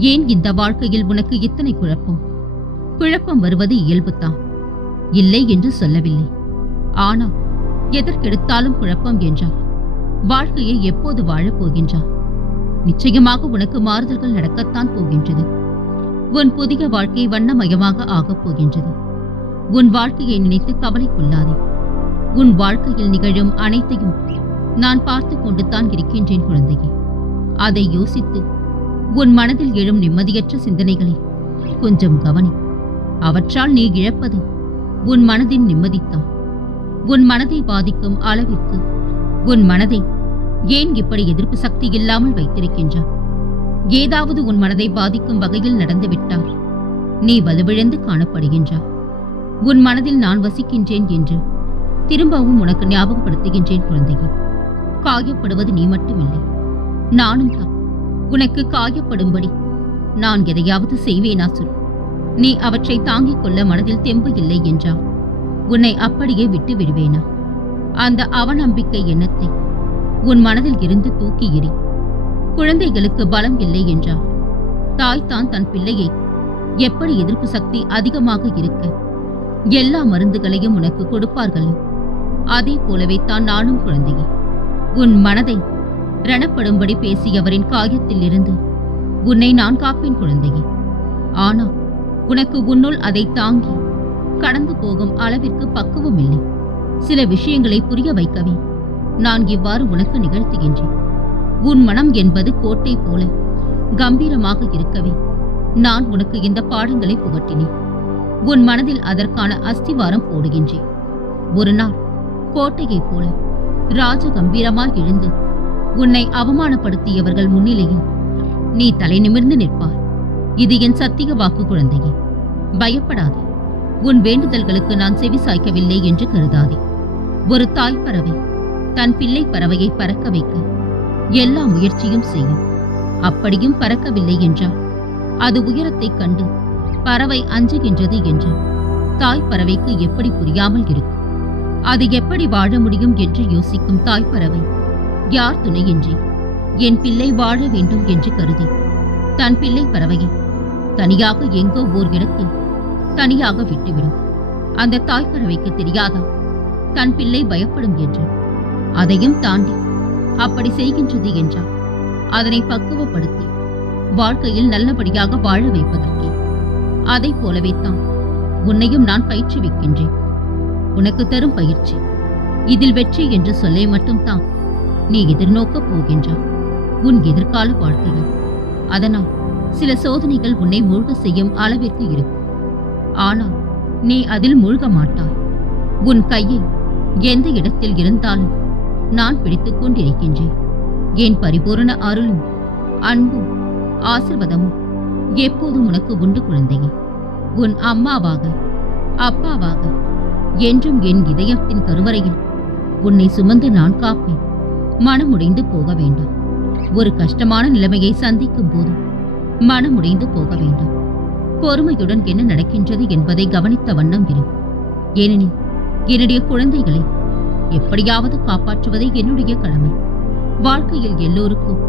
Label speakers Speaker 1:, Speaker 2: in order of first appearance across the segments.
Speaker 1: ஏன் இந்த வாழ்க்கையில் உனக்கு இத்தனை குழப்பம்? குழப்பம் வருவது இயல்புதான். இல்லை என்று சொல்லவில்லை. ஆனால் எதற்கெடுத்தாலும் குழப்பம் என்றார் வாழ்க்கையை எப்போது வாழப் போகின்றார் நிச்சயமாக உனக்கு மாறுதல்கள் நடக்கத்தான் போகின்றது. உன் புதிய வாழ்க்கை வண்ணமயமாக ஆகப் போகின்றது. உன் வாழ்க்கையை நினைத்து கவலை கொள்ளாதே. உன் வாழ்க்கையில் நிகழும் அனைத்தையும் நான் பார்த்து கொண்டு தான் இருக்கின்றேன் குழந்தையே. அதை யோசித்து உன் மனதில் எழும் நிம்மதியற்ற சிந்தனைகளை கொஞ்சம் கவனி. அவற்றால் நீ இழப்பது உன் மனதின் நிம்மதித்தான். உன் மனதை பாதிக்கும் அளவிற்கு உன் மனதை ஏன் இப்படி எதிர்ப்பு சக்தி இல்லாமல் வைத்திருக்கின்றார் ஏதாவது உன் மனதை பாதிக்கும் வகையில் நடந்துவிட்டால் நீ வலுவிழந்து காணப்படுகின்றார் உன் மனதில் நான் வசிக்கின்றேன் என்று திரும்பவும் உனக்கு ஞாபகப்படுத்துகின்றேன் குழந்தையே. காயப்படுவது நீ மட்டுமில்லை. நானும் தான் உனக்கு காயப்படும்படி. நான் எதையாவது செய்வேனா சொல். நீ அவற்றை தாங்கிக் கொள்ள மனதில் தெம்பு இல்லை என்றா உன்னை அப்படியே விட்டு விடுவேனா? அந்த அவநம்பிக்கை எண்ணத்தை உன் மனதில் இருந்து தூக்கி எறி குழந்தைகளுக்கு பலம் இல்லை என்றா தாய் தான் தன் பிள்ளையை எப்படி எதிர்ப்பு சக்தி அதிகமாக இருக்க எல்லா மருந்துகளையும் உனக்கு கொடுப்பார்கள்? அதே போலவே தான் நானும் குழந்தையே. உன் மனதை ரணப்படும்படி பேசியவரின் காயத்தில் இருந்து உன்னை நான் காப்பேன் குழந்தையே. ஆனால் உனக்கு உன்னுள் அதை தாங்கி கடந்து போகும் அளவிற்கு பக்குவம் இல்லை. சில விஷயங்களை புரிய வைக்கவே நான் இவ்வாறு உனக்கு நிகழ்த்துகின்றேன். உன் மனம் என்பது கோட்டை போல கம்பீரமாக இருக்கவே நான் உனக்கு இந்த பாடங்களை புகட்டினேன். உன் மனதில் அதற்கான அஸ்திவாரம் போடுகின்றேன். ஒரு நாள் கோட்டையைப் போல ராஜ கம்பீரமாய் எழுந்து உன்னை அவமானப்படுத்தியவர்கள் முன்னிலையில் நீ தலை நிமிர்ந்து நிற்பாய். இது என் சத்திய வாக்கு குழந்தையே. பயப்படாதே. உன் வேண்டுதல்களுக்கு நான் செவி சாய்க்கவில்லை என்று கருதாதே. ஒரு தாய் பறவை தன் பிள்ளை பறவையை பறக்க வைக்க எல்லா முயற்சியும் செய்யும். அப்படியும் பறக்கவில்லை என்றால் அது உயரத்தைக் கண்டு பறவை அஞ்சுகின்றது என்று தாய் பறவைக்கு எப்படி புரியாமல் இருக்கும்? அது எப்படி வாழ முடியும் என்று யோசிக்கும் தாய் பறவை யார் துணையின்றி? என் பிள்ளை வாழ வேண்டும் என்று கருதி. தன் பிள்ளை பறவையை தனியாக எங்கோ ஓர் இடத்தில் தனியாக விட்டுவிடும். அந்த தாய் பறவைக்கு தெரியாதா? தன் பிள்ளை பயப்படும் என்று. அதையும் தாண்டி அப்படி செய்கின்றது என்றால் அதனை பக்குவப்படுத்தி வாழ்க்கையில் நல்லபடியாக வாழ வைப்பதற்கே. அதைப் போலவே தான் உன்னையும் நான் பயிற்றுவிக்கின்றேன். உனக்கு தரும் பயிற்சி. இதில் வெற்றி என்று சொல்லை மட்டும்தான். நீ எதிர்நோக்கப் போகின்றாய். உன் எதிர்கால வாழ்க்கையில் அதனால் சில சோதனைகள் உன்னை மூழ்க செய்யும் அளவிற்கு இருக்கும். ஆனால் நீ அதில் மூழ்க மாட்டாய். உன் கையை எந்த இடத்தில் இருந்தாலும் நான் பிடித்துக் கொண்டிருக்கின்றேன். என் பரிபூரண அருளும் அன்பும் ஆசிர்வாதமும் எப்போதும் உனக்கு உண்டு குழந்தையே. உன் அம்மாவாக அப்பாவாக என்றும் என் இதயத்தின் கருவறையில் உன்னை சுமந்து நான் காப்பேன். மனமுடைந்து போக வேண்டும். ஒரு கஷ்டமான நிலைமையை சந்திக்கும் போது மனமுடைந்து போக வேண்டும். பொறுமையுடன் என்ன நடக்கின்றது என்பதை கவனித்த வண்ணம் இரு. ஏனெனில் என்னுடைய குழந்தைகளை எப்படியாவது காப்பாற்றுவதே என்னுடைய கடமை. வாழ்க்கையில் எல்லோருக்கும்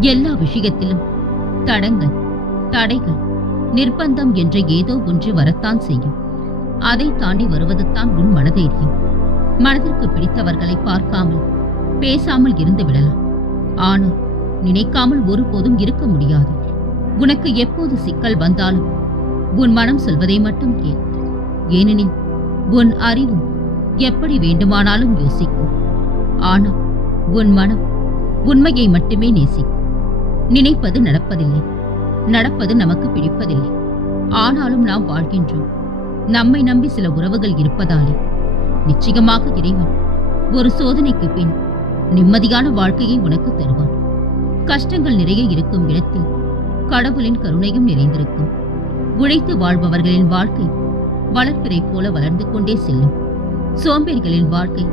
Speaker 1: எல்லா விஷயத்திலும் தடங்கள் தடைகள் நிர்பந்தம் என்ற ஏதோ ஒன்று வரத்தான் செய்யும். அதை தாண்டி வருவதுதான் உன் மனதைரியம். மனதிற்கு பிடித்தவர்களை பார்க்காமல் பேசாமல் இருந்து விடலாம். ஆனால் நினைக்காமல் ஒருபோதும் இருக்க முடியாது. உனக்கு எப்போது சிக்கல் வந்தாலும் உன் மனம் சொல்வதை மட்டும் கேள். ஏனெனில் உன் அறிவு எப்படி வேண்டுமானாலும் யோசிக்கும். ஆனால் உன் மனம் உண்மையை மட்டுமே நேசிக்கும். நினைப்பது நடப்பதில்லை. நடப்பது நமக்கு பிடிப்பதில்லை. ஆனாலும் நாம் வாழ்கின்றோம். நம்மை நம்பி சில உறவுகள் இருப்பதாலே நிச்சயமாக இறைவன் ஒரு சோதனைக்கு பின் நிம்மதியான வாழ்க்கையை உனக்கு தருவான். கஷ்டங்கள் நிறைய இருக்கும் இடத்தில் கடவுளின் கருணையும் நிறைந்திருக்கும். உழைத்து வாழ்பவர்களின் வாழ்க்கை வளர்ப்பிறை போல வளர்ந்து கொண்டே செல்லும். சோம்பேறிகளின் வாழ்க்கை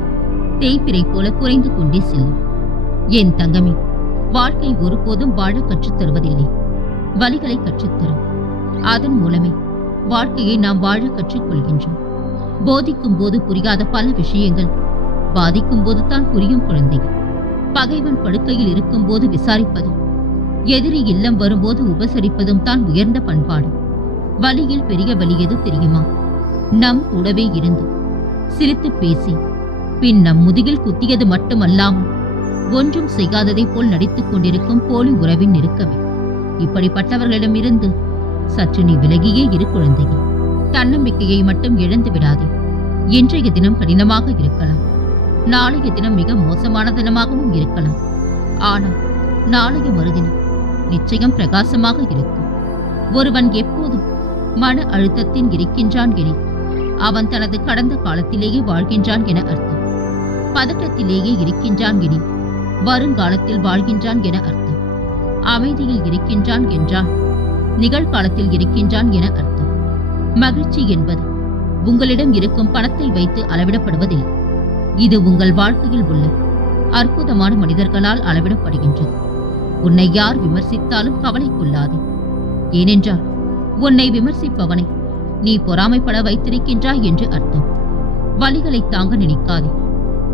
Speaker 1: தேய்ப்பிறை போல குறைந்து கொண்டே செல்லும். என் தங்கமே வாழ்க்கை ஒருபோதும் வாழ கற்றுத் தருவதில்லை. வழிகளை கற்றுத்தரும். அதன் மூலமே வாழ்க்கையை நாம் வாழ கற்றுக்கொள்கின்றோம் போதிக்கும் போது புரியாத பல விஷயங்கள் பாதிக்கும் போது தான் புரியும் குழந்தை பகைவன் படுக்கையில் இருக்கும் போது விசாரிப்பது எதிரி இல்லம் வரும்போது உபசரிப்பதும் தான் உயர்ந்த பண்பாடு. வலியில் பெரிய வலி எது தெரியுமா? நம் கூடவே இருந்து சிரித்து பேசி பின் நம் முதுகில் குத்தியது மட்டுமல்லாமல் ஒன்றும் செய்யாததைப் போல் நடித்துக் கொண்டிருக்கும் போலி உறவின் நெருக்கமே. இப்படிப்பட்டவர்களிடமிருந்து சற்று நீ விலகியே இரு குழந்தையே. தன்னம்பிக்கையை மட்டும் இழந்து விடாதே. இன்றைய தினம் கடினமாக இருக்கலாம். நாளைய தினம் மிக மோசமான தினமாகவும் இருக்கலாம். ஆனால் நாளைய மறுதினம் நிச்சயம் பிரகாசமாக இருக்கும். ஒருவன் எப்போதும் மன அழுத்தத்தின் இருக்கின்றான் எனில் அவன் தனது கடந்த காலத்திலேயே வாழ்கின்றான் என அர்த்தம். பதட்டத்திலேயே இருக்கின்றான் எனில் வருங்காலத்தில் வாழ்கின்றான் என அர்த்தம். அமைதியில் இருக்கின்றான் என்றால் நிகழ்காலத்தில் இருக்கின்றான் என அர்த்தம். மகிழ்ச்சி என்பது உங்களிடம் இருக்கும் பணத்தை வைத்து அளவிடப்படுவதில்லை. இது உங்கள் வாழ்க்கையில் உள்ள அற்புதமான மனிதர்களால் அளவிடப்படுகின்றது. உன்னை யார் விமர்சித்தாலும் கவலை கொள்ளாதே. ஏனென்றால் உன்னை விமர்சிப்பவனை நீ பொறாமைப்பட வைத்திருக்கின்றாய் என்று அர்த்தம். வலிகளை தாங்க நினைக்காதே.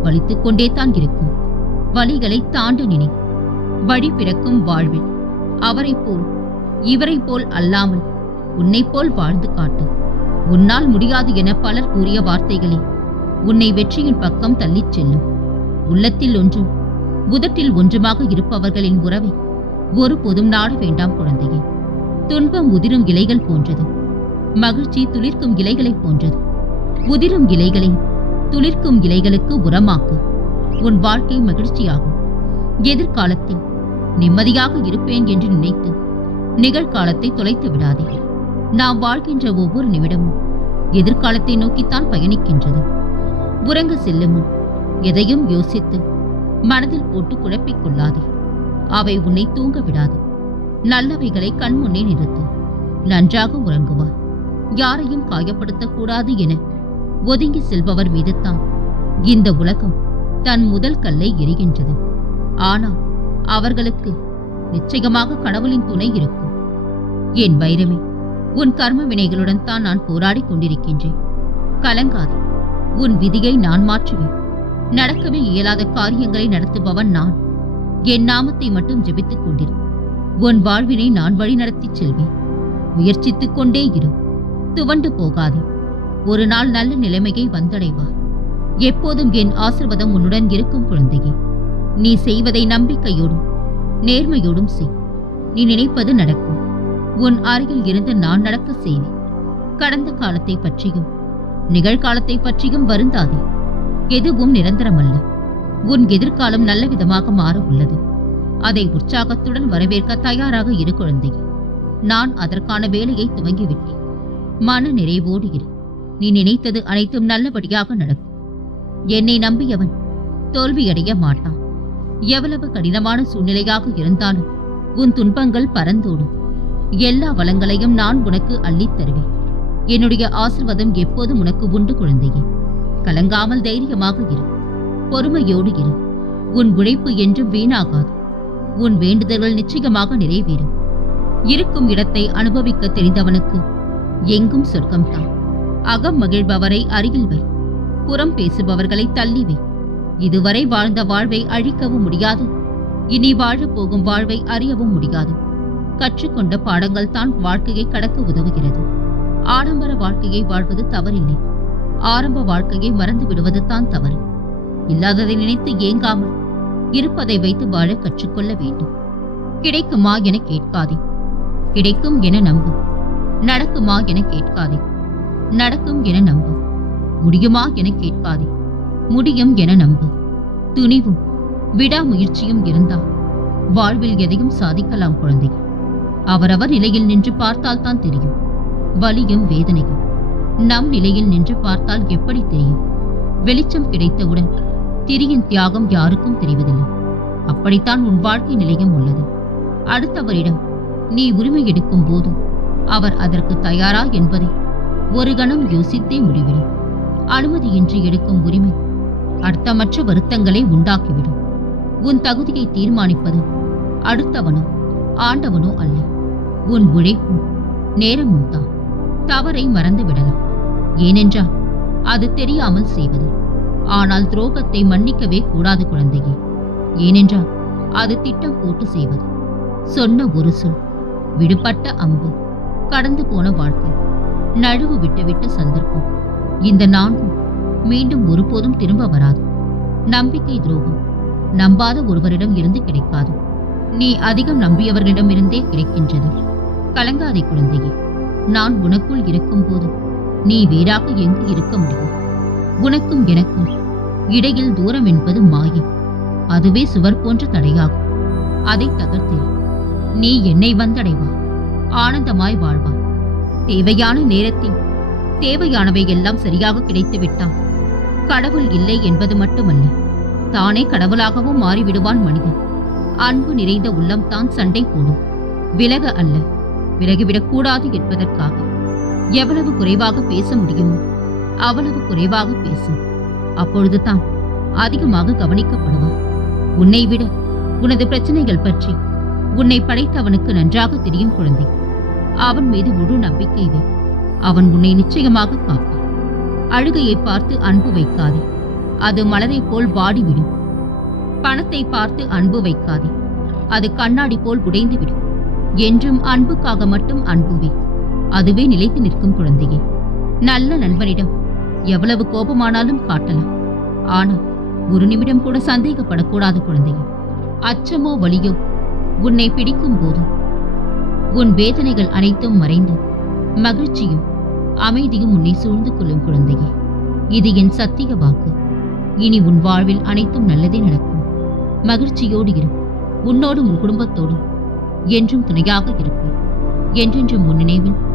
Speaker 1: வலித்துக் கொண்டே தான் இருக்கும். வலிகளை தாண்ட நினை. வழி பிறக்கும் வாழ்வில் அவரைப் போல் இவரைப் போல் அல்லாமல் உன்னைப் போல் வாழ்ந்து காட்டு. உன்னால் முடியாது என பலர் கூறிய வார்த்தைகளே உன்னை வெற்றியின் பக்கம் தள்ளிச் செல்லும். உள்ளத்தில் ஒன்றும் உதட்டில் ஒன்றுமாக இருப்பவர்களின் உறவை ஒருபோதும் நாட வேண்டாம் குழந்தையே. துன்பம் உதிரும் இலைகள் போன்றது. மகிழ்ச்சி துளிர்க்கும் இலைகளைப் போன்றது. உதிரும் இலைகளை துளிர்க்கும் இலைகளுக்கு உரமாக்கு. உன் வாழ்க்கை மகிழ்ச்சியாகும். எதிர்காலத்தில் நிம்மதியாக இருப்பேன் என்று நினைத்து நிகழ்காலத்தை தொலைத்து விடாதே. நாம் வாழ்கின்ற ஒவ்வொரு நிமிடமும் எதிர்காலத்தை நோக்கித்தான் பயணிக்கின்றது. உறங்க செல்லும்? முன் எதையும் யோசித்து மனதில் போட்டு குழப்பிக் கொள்ளாதே. அவை உன்னை தூங்க விடாது. நல்லவைகளை கண்முன்னே நிறுத்து. நன்றாக உறங்குவார் யாரையும் காயப்படுத்தக்கூடாது என ஒதுங்கி செல்பவர் மீதுதான் இந்த உலகம் தன் முதல் கல்லை எரிகின்றது ஆனால் அவர்களுக்கு நிச்சயமாக கடவுளின் துணை இருக்கும். என் வைரமே உன் கர்ம வினைகளுடன் தான் நான் போராடிக் கொண்டிருக்கின்றேன். கலங்காதே. உன் விதியை நான் மாற்றுவேன். நடக்கவே இயலாத காரியங்களை நடத்துபவன் நான். என் நாமத்தை மட்டும் ஜெபித்துக் கொண்டிரு. உன் வாழ்வினை நான் வழிநடத்திச் செல்வேன். முயற்சித்துக் கொண்டே இரு. துவண்டு போகாதே. ஒரு நாள் நல்ல நிலைமையை வந்தடைவார் எப்போதும் என் ஆசிர்வாதம் உன்னுடன் இருக்கும் குழந்தையே. நீ செய்வதை நம்பிக்கையோடும் நேர்மையோடும் செய். நீ நினைப்பது நடக்கும். உன் அருகில் இருந்து நான் நடக்க செய்வேன். கடந்த காலத்தை பற்றியும் நிகழ்காலத்தை பற்றியும் வருந்தாதே. எதுவும் நிரந்தரமல்ல. உன் எதிர்காலம் நல்ல விதமாக மாற உள்ளது. அதை உற்சாகத்துடன் வரவேற்க தயாராக இரு குழந்தையே. நான் அதற்கான வேலையை துவங்கிவிட்டேன். மன நிறைவோடு இரு. நீ நினைத்தது அனைத்தும் நல்லபடியாக நடக்கும். என்னை நம்பியவன் தோல்வியடைய மாட்டான். எவ்வளவு கடினமான சூழ்நிலையாக இருந்தாலும் உன் துன்பங்கள் பறந்தோடும். எல்லா வளங்களையும் நான் உனக்கு அள்ளித் தருவேன். என்னுடைய ஆசிர்வாதம் எப்போதும் உனக்கு உண்டு குழந்தையே. கலங்காமல் தைரியமாக இரு. பொறுமையோடு இரு. உன் உழைப்பு என்றும் வீணாகாது. உன் வேண்டுதல்கள் நிச்சயமாக நிறைவேறும். இருக்கும் இடத்தை அனுபவிக்க தெரிந்தவனுக்கு எங்கும் சொர்க்கம்தான். அகம் மகிழ்பவரை அருகில் வை. புறம் பேசுபவர்களை தள்ளி வை. இதுவரை வாழ்ந்த வாழ்வை அழிக்கவும் முடியாது. இனி வாழப்போகும் வாழ்வை அறியவும் முடியாது. கற்றுக்கொண்ட பாடங்கள் தான் வாழ்க்கையை கடக்க உதவுகிறது. ஆடம்பர வாழ்க்கையை வாழ்வது தவறில்லை. ஆரம்ப வாழ்க்கையை மறந்து விடுவது தான் தவறு. இல்லாததை நினைத்து ஏங்காமல் இருப்பதை வைத்து வாழ கற்றுக்கொள்ள வேண்டும். கிடைக்குமா என கேட்காதே. கிடைக்கும் என நம்பு. நடக்குமா என கேட்காதே. நடக்கும் என நம்பு. முடியுமா என கேட்காதே. முடியும் என நம்பு. துணிவும் விடாமுயற்சியும் இருந்தால் வாழ்வில் எதையும் சாதிக்கலாம் குழந்தை. அவரவர் நிலையில் நின்று பார்த்தால் தான் தெரியும். வலியும் வேதனையும். நம் நிலையில் நின்று பார்த்தால் எப்படி தெரியும்? வெளிச்சம் கிடைத்தவுடன் திரியின் தியாகம் யாருக்கும் தெரிவதில்லை. அப்படித்தான் உன் வாழ்க்கை நிலையம் உள்ளது. அடுத்தவரிடம் நீ உரிமை எடுக்கும் போது அவர் அதற்கு தயாரா என்பதை ஒரு கணம் யோசித்தே முடிவிடு. அனுமதியின்றி எடுக்கும் உரிமை அர்த்தமற்ற வருத்தங்களை உண்டாக்கிவிடும். உன் தகுதியை தீர்மானிப்பது அடுத்தவனோ ஆண்டவனோ அல்ல. உன் உழைப்பும் நேரமும் தான் தவறை மறந்து விடலாம் ஏனென்றால் அது தெரியாமல் செய்வது. ஆனால் துரோகத்தை மன்னிக்கவே கூடாது குழந்தையே. ஏனென்றால் அது திட்டம் போட்டு செய்வது. சொன்ன ஒரு சொல் விடுபட்ட அம்பு கடந்து போன வாழ்க்கை நழுவு விட்டுவிட்ட சந்தர்ப்பம். இந்த நான்கும் மீண்டும் ஒருபோதும் திரும்ப வராது. நம்பிக்கை துரோகம் நம்பாத ஒருவரிடம் இருந்து கிடைக்காது. நீ அதிகம் நம்பியவர்களிடமிருந்தே கிடைக்கின்றது. கலங்காதே குழந்தையே. நான் உனக்குள் இருக்கும் போது நீ வேறாக எங்கு இருக்க முடியும்? உனக்கும் எனக்கும் இடையில் தூரம் என்பது மாயை. அதுவே சுவர் போன்ற தடையாகும். அதை தகர்த்தெறி நீ என்னை வந்தடைவா? ஆனந்தமாய் வாழ்வாய் தேவையான நேரத்தில் தேவையானவை எல்லாம் சரியாக கிடைத்து விட்டான் கடவுள் இல்லை என்பது மட்டுமல்ல தானே கடவுளாகவும் மாறிவிடுவான் மனிதன். அன்பு நிறைந்த உள்ளம் தான் சண்டை போடும். விலக அல்ல. விலகிவிடக் கூடாது என்பதற்காக எவ்வளவு குறைவாக பேச முடியுமோ அவ்வளவு குறைவாக பேசும். அப்பொழுது தான் அதிகமாக கவனிக்கப்படுவார் உன்னை விட உனது பிரச்சனைகள் பற்றி உன்னை படைத்தவனுக்கு நன்றாக தெரியும் குழந்தை. அவன் மீது முழு நம்பிக்கை வை. அவன் உன்னை நிச்சயமாக காப்பான். அழுகையை பார்த்து அன்பு வைக்காதே. அது மலரை போல் வாடிவிடும். பணத்தை பார்த்து அன்பு வைக்காதே. அது கண்ணாடி போல் உடைந்துவிடும் என்றும் அன்புக்காக மட்டும் அன்புவே. அதுவே நிலைத்து நிற்கும் குழந்தையே. நல்ல நண்பனிடம் எவ்வளவு கோபமானாலும் காட்டலாம். ஆனால் ஒரு நிமிடம் கூட சந்தேகப்படக்கூடாது குழந்தையே. அச்சமோ வலியோ உன்னை பிடிக்கும் போது உன் வேதனைகள் அனைத்தும் மறைந்து மகிழ்ச்சியும் அமைதியும் உன்னை சூழ்ந்து கொள்ளும் குழந்தையே. இது என் சத்திய வாக்கு. இனி உன் வாழ்வில் அனைத்தும் நல்லதே நடக்கும். மகிழ்ச்சியோடு இரு. உன்னோடும் உன் குடும்பத்தோடும் என்றும் துணையாக இருப்பேன். என்றென்றும் முன்னினைவில் நினைவில்